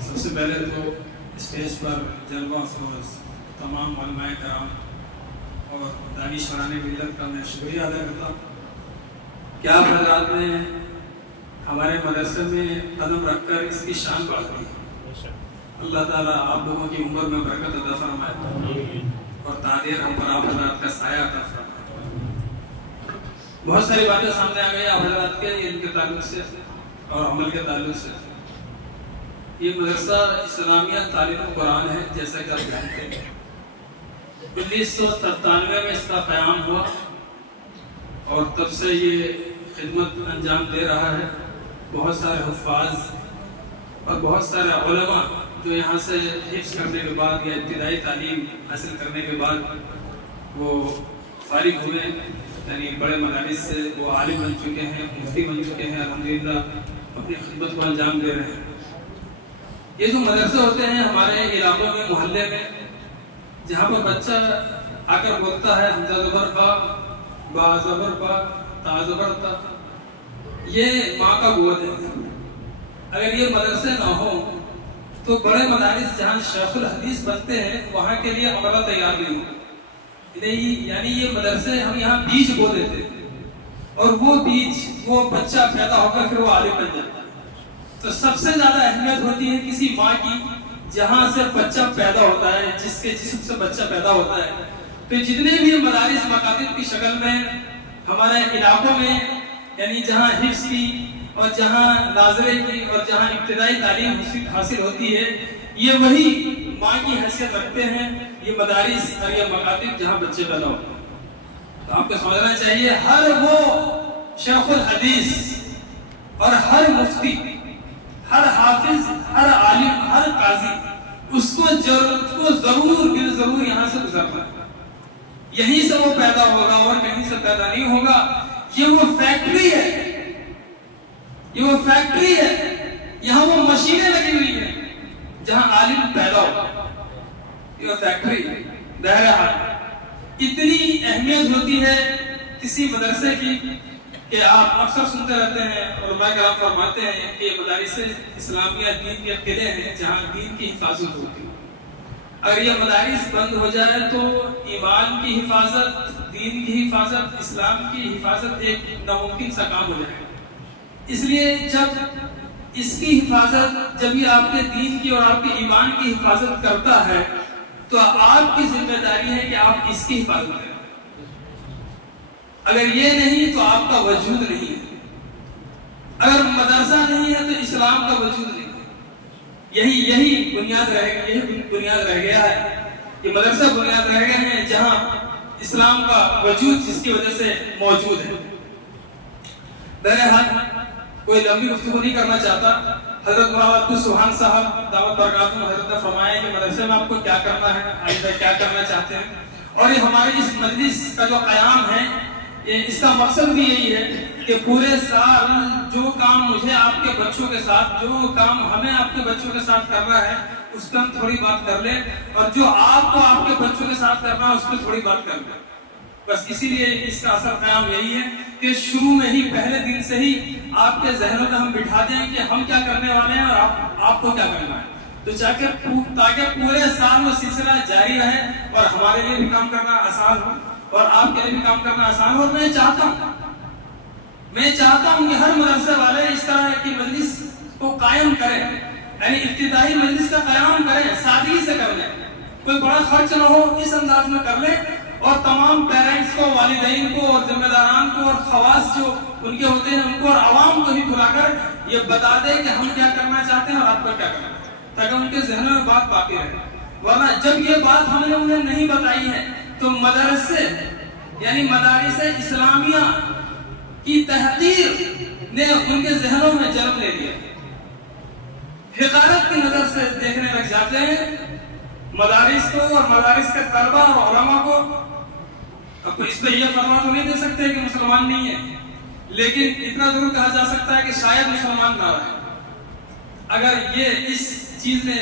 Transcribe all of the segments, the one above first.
سب سے پہلے تو اسٹیج پر جلوہ افروز تمام علماء کرام اور دانشوران ملت کا میں شکریہ ادا کرتا ہوں کہ آپ حضرات نے ہمارے مدرسے میں قدم رکھ کر اس کی شان بڑھا دی. اللہ تعالیٰ آپ لوگوں کی عمر میں برکت عطا فرمائے اور تعدیر ہم پر آپ حضرات کا سایہ عطا فرمائے. بہت ساری باتیں سامنے آ گئی آپ حضرات کے علم کے تعلق سے اور عمل کے تعلق سے. یہ مدرسہ اسلامیہ تعلیم قرآن ہے جیسا کہ آپ جانتے ہیں. 1997 میں اس کا قیام ہوا اور تب سے یہ خدمت انجام دے رہا ہے. بہت سارے حفاظ اور بہت سارے علماء جو یہاں سے حفظ کرنے کے بعد یا ابتدائی تعلیم حاصل کرنے کے بعد وہ فارغ ہوئے، یعنی بڑے مدارس سے وہ عالم بن چکے ہیں، مفتی بن چکے ہیں، الحمدللہ اپنی خدمت کو انجام دے رہے ہیں. یہ جو مدرسے ہوتے ہیں ہمارے علاقوں میں، محلے میں، جہاں پر بچہ آ کر بولتا ہے حمزہ زبر با، با زبر با، تا زبر تا، یہ ماں کا گود ہے. اگر یہ مدرسے نہ ہوں تو بڑے مدارس جہاں شیخ الحدیث بنتے ہیں وہاں کے لیے عملہ تیار نہیں ہو. یعنی یہ مدرسے ہم یہاں بیج بو دیتے اور وہ بیج وہ بچہ پیدا ہو کر پھر وہ عالم بن جاتا ہے. تو سب سے زیادہ اہمیت ہوتی ہے کسی ماں کی جہاں سے بچہ پیدا ہوتا ہے، جس کے جسم سے بچہ پیدا ہوتا ہے. تو جتنے بھی مدارس مکاتب کی شکل میں ہمارے علاقوں میں، یعنی جہاں حفظ کی اور جہاں ناظرے کی اور جہاں ابتدائی تعلیم حاصل ہوتی ہے، یہ وہی ماں کی حیثیت رکھتے ہیں، یہ مدارس اور یہ مکاتب جہاں بچے پیدا ہوتے ہیں. تو آپ کو سمجھنا چاہیے ہر وہ شیخ الحدیث اور ہر مفتی، ہر حافظ، ہر عالم، ہر قاضی اس کو ضرور بالضرور یہاں سے گزرنا ہے. یہیں سے وہ پیدا ہوگا اور کہیں سے پیدا نہیں ہوگا. یہ وہ فیکٹری ہے، یہ وہ فیکٹری ہے، یہاں وہ مشینیں لگی ہوئی ہیں جہاں عالم پیدا ہوگا. یہ وہ فیکٹری ہے. بہرحال اتنی اہمیت ہوتی ہے کسی مدرسے کی کہ آپ اکثر سنتے رہتے ہیں، علماء کرام فرماتے ہیں کہ مدارس اسلامیہ دین کے قلعے ہیں جہاں دین کی حفاظت ہوتی ہے. اگر یہ مدارس بند ہو جائے تو ایمان کی حفاظت، دین کی حفاظت، اسلام کی حفاظت ایک ناممکن سا کام ہو جائے. اس لیے جب اس کی حفاظت، جب یہ آپ کے دین کی اور آپ کے ایمان کی حفاظت کرتا ہے تو آپ کی ذمہ داری ہے کہ آپ اس کی حفاظت کریں. اگر یہ نہیں تو آپ کا وجود نہیں ہے. اگر مدرسہ نہیں ہے تو اسلام کا وجود نہیں ہے. یہی بنیاد رہ گیا ہے. یہ مدرسہ بنیاد رہ گئے ہیں جہاں اسلام کا وجود جس کی وجہ سے موجود ہے. بہرحال کوئی لمبی گفتگو نہیں کرنا چاہتا. حضرت مولانا عبد السبحان صاحب دعوت برکاتہ حضرت نے فرمایا کہ مدرسے میں آپ کو کیا کرنا ہے، آئندہ کیا کرنا چاہتے ہیں. اور یہ ہماری اس مجلس کا جو قیام ہے، اس کا مقصد بھی یہی ہے کہ پورے سال جو کام مجھے آپ کے بچوں کے ساتھ، جو کام ہمیں آپ کے بچوں کے ساتھ کرنا ہے اس پر ہم تھوڑی بات کر لیں، اور جو آپ کو آپ کے بچوں کے ساتھ کرنا ہے اس پر تھوڑی بات کر لیں. بس اسی لیے اس کا اصل قیام یہی ہے کہ شروع میں ہی، پہلے دن سے ہی آپ کے ذہنوں میں ہم بٹھا دیں کہ ہم کیا کرنے والے ہیں اور آپ کو کیا کرنا ہے. تو تاکہ پورے سال وہ سلسلہ جاری رہے اور ہمارے لیے بھی کام کرنا آسان ہو اور آپ کے لیے بھی کام کرنا آسان ہو. اور میں چاہتا ہوں کہ ہر مدرسے والے اس طرح کی مجلس کو قائم کریں، یعنی ابتدائی مجلس کا قیام کریں، سادگی سے کر لیں، کوئی بڑا خرچ نہ ہو، اس انداز میں کر لیں. اور تمام پیرنٹس کو، والدین کو اور ذمہ داران کو اور خواص جو ان کے ہوتے ہیں ان کو اور عوام کو بھی بلا کر یہ بتا دیں کہ ہم کیا کرنا چاہتے ہیں اور آپ کو کیا کرنا ہے، تاکہ ان کے ذہنوں میں بات باقی رہے. ورنہ جب یہ بات ہم نے انہیں نہیں بتائی ہے تو مدرسے یعنی مدارس اسلامیہ کی تحقیر نے ان کے ذہنوں میں جنم لے لیا. حقارت کی نظر سے دیکھنے لگ جاتے ہیں مدارس کو اور مدارس کے طلبہ اور علماء کو. اب اس پہ یہ فتویٰ تو نہیں دے سکتے کہ مسلمان نہیں ہے، لیکن اتنا ضرور کہا جا سکتا ہے کہ شاید مسلمان نہ رہے. اگر یہ اس چیز نے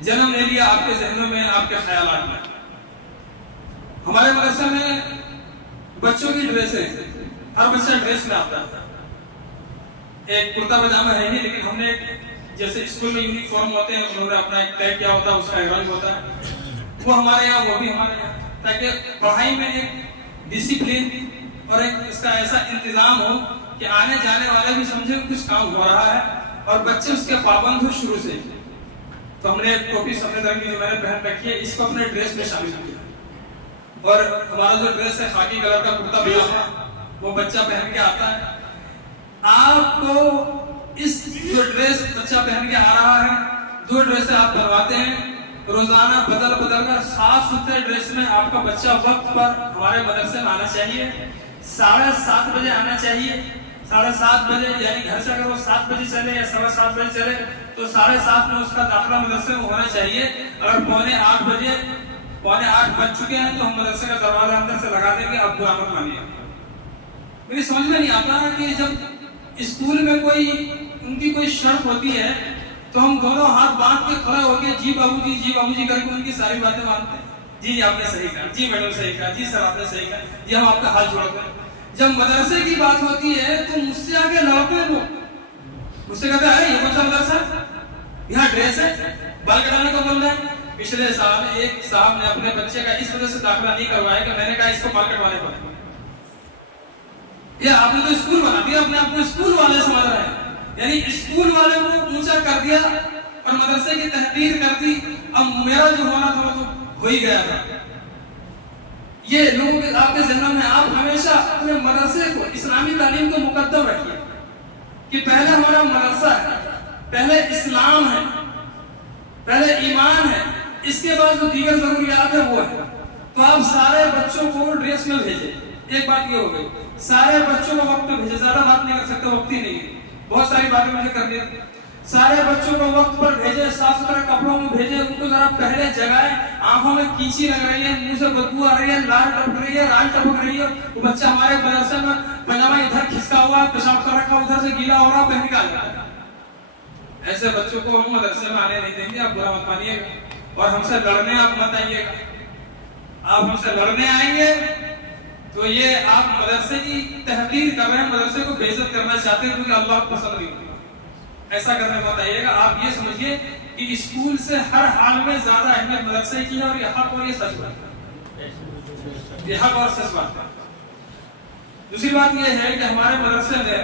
جنم لے لیا آپ کے ذہنوں میں، آپ کے خیالات میں. ہمارے مدرسے میں بچوں کی ڈریسیں، ہر بچہ ڈریس میں آتا ہے. ایک کرتا پاجامہ ہے ہی، لیکن ہم نے جیسے اسکول میں یونیفارم ہوتے ہیں انہوں نے اپنا ایک طے کیا ہوتا ہے، اس کا رنگ ہوتا ہے، وہ ہمارے یہاں وہ بھی ہمارے یہاں، تاکہ پڑھائی میں ایک ڈسپلن اور ایک اس کا ایسا انتظام ہو کہ آنے جانے والے بھی سمجھے کچھ کام ہو رہا ہے اور بچے اس کے پابند ہو شروع سے۔ تو ہم نے ایک ٹوپی سفید رنگ کی جو میں نے پہن رکھی ہے اس کو اپنے ڈریس میں شامل کیا، اور ہمارا جو ڈریس ہے خاکی کلر کا کرتا پاجامہ وہ بچہ پہن کے آتا ہے۔ آپ کو اس جو ڈریس بچہ پہن کے آ رہا ہے، دو ڈریس آپ بنواتے ہیں، روزانہ بدل کر صاف ستھرے ڈریس میں آپ کا بچہ وقت پر ہمارے مدرسے میں آنا چاہیے، 7:30 بجے آنا چاہیے، 7:30 بجے، یعنی گھر سے اگر وہ 7 بجے چلے یا 7:15 بجے چلے تو 7:30 میں اس کا داخلہ مدرسے میں ہونا چاہیے۔ اگر 7:45 بج چکے ہیں تو ہم مدرسے کا دروازہ اندر سے لگا دیں گے، اب برا مت مانیے۔ میری سمجھ میں نہیں آتا کہ جب اسکول میں ان کی کوئی شرط ہوتی ہے تو ہم دونوں ہاتھ باندھ کے کھڑے ہو کے جی بابو جی کر کے ان کی ساری باتیں مانتے ہیں، جی آپ نے صحیح کہا، جی میڈم صحیح کہا، جی سر آپ نے صحیح کہا، جی ہم آپ کا ہاتھ جوڑتے ہیں۔ جب مدرسے کی بات ہوتی ہے تو مجھ سے آگے لڑتے ہیں، وہ مجھ سے کہتے ہیں یہ کون سا مدرسہ، یہاں ڈریس ہے، بال کٹانے کو بول رہے ہیں۔ پچھلے سال ایک صاحب نے اپنے بچے کا اس وجہ سے داخلہ نہیں کروایا کہ میں نے کہا اس کو بال کٹوانے پڑے، یہ آپ نے تو اسکول بنا دیا، اپنے آپ کو اسکول والے سمجھ رہے ہیں، یعنی اسکول والے کو اونچا کر دیا اور مدرسے کی تحقیر کر دی۔ اب میرا جو ہونا تھا وہ تو ہو ہی گیا تھا۔ یہ لوگوں کے آپ کے ذہن میں، آپ ہمیشہ اپنے مدرسے کو، اسلامی تعلیم کو مقدم رکھیے کہ پہلے ہمارا مدرسہ ہے، پہلے اسلام ہے، پہلے ایمان ہے، اس کے بعد جو دیگر ضروریات ہے وہ ہے۔ تو آپ سارے بچوں کو ڈریس میں بھیجیں۔ ایک بات یہ ہو گئی، سارے بچوں کو وقت پہ بھیجے، زیادہ بات نہیں کر سکتے، وقت ہی نہیں ہے، بہت ساری باتیں مجھے کرنی تھی۔ سارے بچوں کو وقت پر بھیجے، صاف ستھرے کپڑوں میں بھیجے، ان کو ذرا پہلے جگائیں، آنکھوں میں کینچی لگ رہی ہے، منہ سے بدبو آ رہی ہے، لال ٹپک رہی ہے، رال ٹپک رہی ہے، وہ بچہ ہمارے مدرسے میں پاجامہ ادھر کھسکا ہوا ہے، پیشاب کر رکھا، ادھر سے گیلا ہو رہا، پہن کے آ جاتا ہے۔ ایسے بچوں کو ہم مدرسے میں آنے نہیں دیں گے، آپ برا مت مانیے گا، اور ہم سے لڑنے آپ مت آئیے گا۔ آپ ہم سے لڑنے آئیں گے تو یہ آپ مدرسے کی تحقیر کر رہے ہیں، مدرسے کو بے عزت کرنا چاہتے ہیں، کیونکہ اللہ کو پسند نہیں ہوگا۔ ایسا کرنے مت آئیے گا۔ آپ یہ سمجھیے کہ اسکول سے ہر حال میں زیادہ اہمیت مدرسے کی ہے، اور یہ حق اور یہ سچ بات ہے، یہ حق اور سچ بات ہے۔ دوسری بات یہ ہے کہ ہمارے مدرسے میں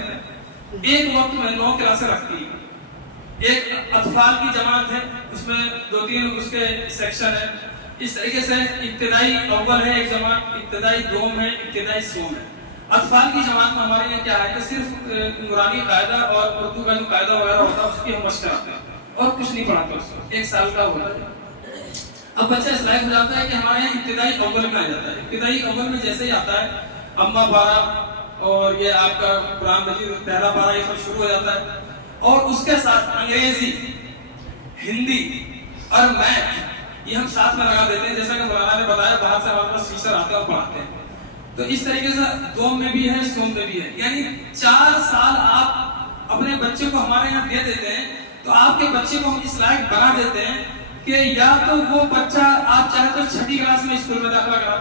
ایک وقت میں 9 کلاسیں رکھتی ہیں۔ ایک اطفال کی جماعت ہے، اس میں 2-3 اس کے سیکشن ہے، اس طریقے سے ابتدائی اول ہے ایک جماعت، ابتدائی دوم ہے، ابتدائی سوم ہے۔ اطفال کی جماعت میں ہمارے یہاں کیا ہے کہ صرف نورانی قاعدہ اور اردو کا جو قاعدہ وغیرہ ہوتا ہے اس کی ہم مشق کراتے ہیں، اور کچھ نہیں پڑھاتے اس کو، 1 سال کا ہوتا ہے۔ اب بچہ اس لائق ہو جاتا ہے کہ ہمارے یہاں ابتدائی اول میں آ جاتا ہے۔ ابتدائی اول میں جیسے ہی آتا ہے، اما پارا اور یہ آپ کا قرآن مجید پہلا پارا، یہ سب شروع ہو جاتا ہے، اور اس کے ساتھ انگریزی، ہندی اور میتھ یہ ہم ساتھ میں لگا دیتے ہیں، جیسا کہ مولانا نے بتایا باہر سے ہمارے پاس ٹیچر آتے ہیں اور پڑھاتے ہیں۔ تو اس طریقے سے دوم میں بھی ہے، سوم میں بھی ہے، یعنی 4 سال آپ اپنے بچے کو ہمارے یہاں دے دیتے ہیں، تو آپ کے بچے کو ہم اس لائق بنا دیتے ہیں کہ یا تو وہ بچہ آپ چاہے تو 6ٹھی کلاس میں اسکول میں داخلہ کرا،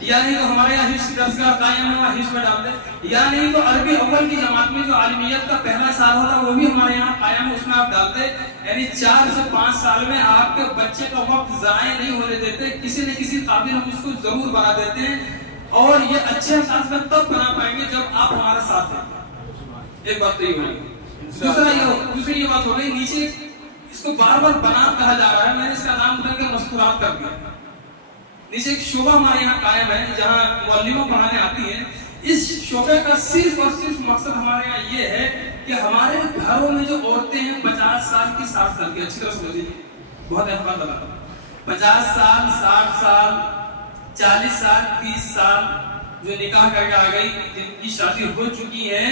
یا نہیں تو ہمارے یہاں حفظ درسگاہ قائم ہے، حفظ میں ڈال دیں، یا نہیں تو عربی اول کی جماعت میں جو عالمیت کا پہلا سال ہوتا ہے وہ بھی ہمارے یہاں قائم ہے، اس میں آپ ڈالتے، یعنی 4 سے 5 سال میں آپ کے بچے کا وقت ضائع نہیں ہونے دیتے، کسی نہ کسی قابل ہم اس کو ضرور بنا دیتے ہیں، اور یہ اچھے انداز میں تب بنا پائیں گے جب آپ ہمارے ساتھ ہیں۔ ایک بات تو یہ ہوئی، دوسری یہ بات ہو گئی، نیچے اس کو بار بار بنات کہا جا رہا ہے، میں نے اس کا نام بدل کے مستورات کر دیا۔ نیچے ایک شعبہ ہمارے یہاں قائم ہے جہاں معلموں پڑھانے آتی ہیں، اس شعبے کا صرف اور صرف مقصد ہمارے یہاں یہ ہے کہ ہمارے گھروں میں جو عورتیں ہیں 50 سال کی 60 سال کی، اچھی طرح سمجھیے، بہت اہم بات بتا رہا ہوں، 50 سال 60 سال 40 سال 30 سال جو نکاح کر کے آ گئی، جن کی شادی ہو چکی ہے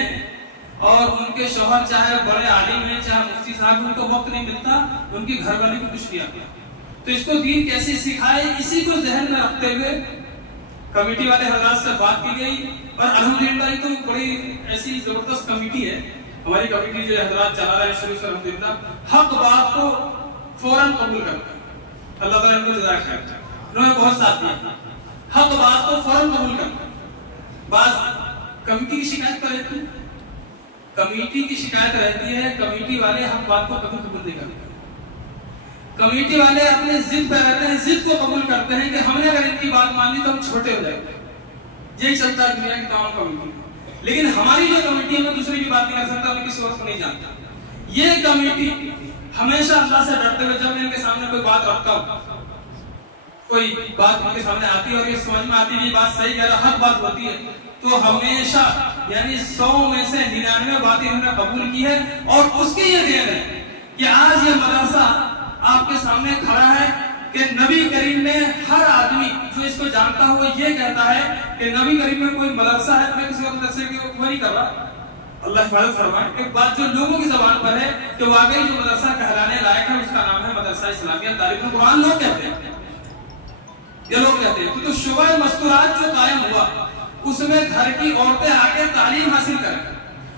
اور ان کے شوہر چاہے بڑے عالم ہیں چاہے مفتی صاحب، ان کو وقت نہیں ملتا ان کی گھر والی کو کچھ نہیں آتا، تو اس کو دین کیسے سکھائے، اسی کو ذہن میں رکھتے ہوئے کمیٹی والے حضرات سے بات کی گئی، اور الحمدللہ یہ تو بڑی ایسی زبردست کمیٹی ہے ہماری کمیٹی جو حضرات چلا رہے ہیں شروع سے، الحمدللہ حق بات کو فوراً قبول کرتا ہے، اللہ تعالیٰ ان کو جزائے خیر، انہوں نے بہت ساتھ دیا، حق بات کو فوراً قبول کرتا ہے۔ بعض کمیٹی کی شکایت کر لیتے ہیں، کمیٹی کی شکایت رہتی ہے، کمیٹی والے ہم بات کو کبھی قبول نہیں کرتے، کمیٹی والے اپنے ضد پہ رہتے ہیں، ضد کو قبول کرتے ہیں کہ ہم نے اگر ان کی بات مان لی تو ہم چھوٹے ہو جائیں گے. یہی چلتا ہے دنیا کی تمام کمیٹی. لیکن ہماری جو کمیٹی ہے میں دوسرے کی بات نہیں کر سکتا، میں کسی اور کو نہیں جانتا. یہ کمیٹی ہمیشہ اللہ سے ڈرتے ہوئے جب میں ان کے سامنے کوئی بات رکھتا ہوں، کوئی بات ان کے سامنے آتی ہے اور یہ سمجھ میں آتی ہے یہ بات صحیح کہہ رہا، حق بات ہوتی ہے، تو ہمیشہ یعنی 100 میں سے 99 باتیں انہوں نے قبول کی ہے. اور اس کی یہ دین ہے کہ آج یہ مدرسہ آپ کے سامنے کھڑا ہے کہ نبی کریم نے ہر آدمی جو اس کو جانتا ہو یہ کہتا ہے کہ نبی کریم میں کوئی مدرسہ ہے. میں کسی اور مدرسے کی وہ نہیں کر رہا، اللہ حفاظت فرمائے. ایک بات جو لوگوں کی زبان پر ہے کہ واقعی جو مدرسہ کہلانے لائق ہے اس کا نام ہے مدرسہ اسلامیہ تعلیم القرآن. لوگ کہتے ہیں، یہ لوگ کہتے ہیں کیونکہ شعبہ مستورات جو قائم ہوا اس میں گھر کی عورتیں آ کے تعلیم حاصل کریں.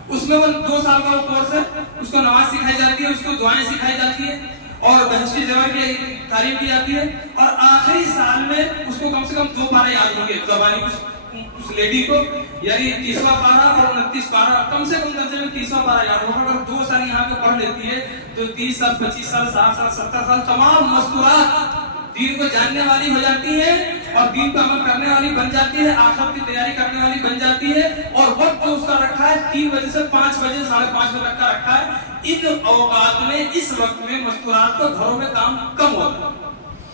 اس میں وہ 2 سال کا وہ کورس ہے، اس کو نماز سکھائی جاتی ہے، اس کو دعائیں سکھائی جاتی ہے اور بہشتی زیور کی تعلیم کی جاتی ہے. اور آخری سال میں اس کو کم سے کم 2 پارے یاد ہوں گے زبانی اس لیڈی کو، یعنی 30واں پارا اور 29 پارا، کم سے کم درجے میں 30واں پارا یاد ہوگا. اگر 2 سال یہاں پہ پڑھ لیتی ہے تو 30 سال 25 سال 60 سال 70 سال تمام مستورات دین کو جاننے والی ہو جاتی ہے اور دین پر عمل کرنے والی بن جاتی ہے، آخرت کی تیاری کرنے والی بن جاتی ہے. اور وقت جو اس کا رکھا ہے 3 بجے سے 5 بجے 5:30 بجے تک کا رکھا ہے. ان اوقات میں اس وقت میں مستورات کو گھروں میں کام کم ہوتا ہے،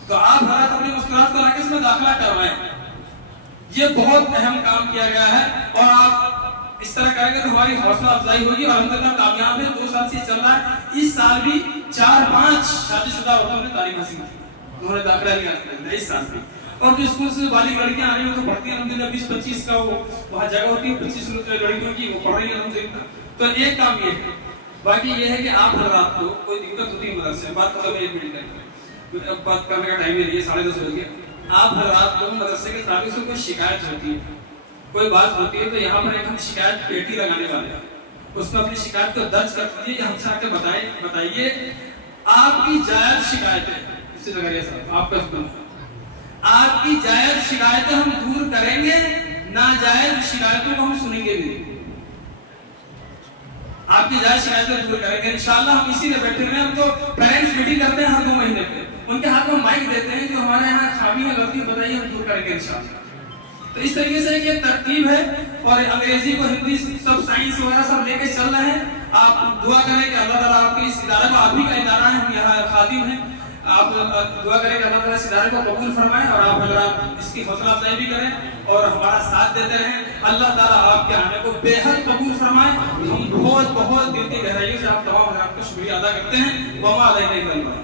تو آپ حضرات اپنی مستورات کو راکس میں داخلہ کروائیں. یہ بہت اہم کام کیا گیا ہے اور آپ اس طرح کریں گے تو ہماری حوصلہ افزائی ہوگی اور الحمدللہ کامیاب ہے. 2 سال سے چل رہا ہے، اس سال بھی 4-5 شادی شدہ عورتوں نے تعلیم حاصل کی، انہوں نے داخلہ لیا اس سال بھی. اور جو اسکول سے بالغ لڑکیاں آ رہی ہیں تو پڑھتی ہیں الحمدللہ. 20-25 کا وہ وہاں جگہ ہوتی ہے، 25 لڑکیوں کی وہ پڑھ رہی ہیں الحمدللہ. تو ایک کام یہ ہے. باقی یہ ہے کہ آپ حضرات کو کوئی دقت ہوتی ہے مدرسے میں، بات مطلب 1 منٹ ہے، اب بات کرنے کا ٹائم نہیں ہے، 10:30 ہو گیا. آپ حضرات کو مدرسے کے تعلق سے کوئی شکایت ہوتی ہے، کوئی بات ہوتی ہے تو یہاں پر ایک ہم شکایت پیٹی لگانے والے ہیں، اس میں اپنی شکایت کو درج کر دیجیے. ہم سے آ کے بتائیے آپ کی جائز شکایتیں، اس سے زکریا صاحب آپ کا حکم ہے، آپ کی جائز شکایتیں ہم دور کریں گے، ناجائز شکایتوں کو ہم سنیں گے بھی. آپ کی جائز شکایتیں دور کریں گے انشاءاللہ. ہم اسی میں بیٹھے ہوئے ہیں، ہم تو پیرنٹس میٹنگ کرتے ہیں ہر 2 مہینے پہ، ان کے ہاتھ میں مائک دیتے ہیں جو ہمارے یہاں خامی ہے غلطی بتائیے ہم دور کریں گے انشاءاللہ. تو اس طریقے سے یہ ترتیب ہے اور انگریزی کو ہندی سب سائنس وغیرہ سب لے کے چل رہے ہیں. آپ دعا کریں کہ اللہ تعالیٰ آپ کے اس ادارے کو، آپ ہی کا ادارہ ہے، ہم یہاں خادم ہیں، آپ دعا کریں کہ اللہ تعالیٰ اس ادارے کو قبول فرمائیں اور آپ حضرات اس کی حوصلہ افزائی بھی کریں اور ہمارا ساتھ دیتے رہیں. اللہ تعالیٰ آپ کے آنے کو بے حد قبول فرمائے. ہم بہت دل کی گہرائیوں سے آپ تمام حضرات کا شکریہ ادا کرتے ہیں. وما علینا الا البلاغ.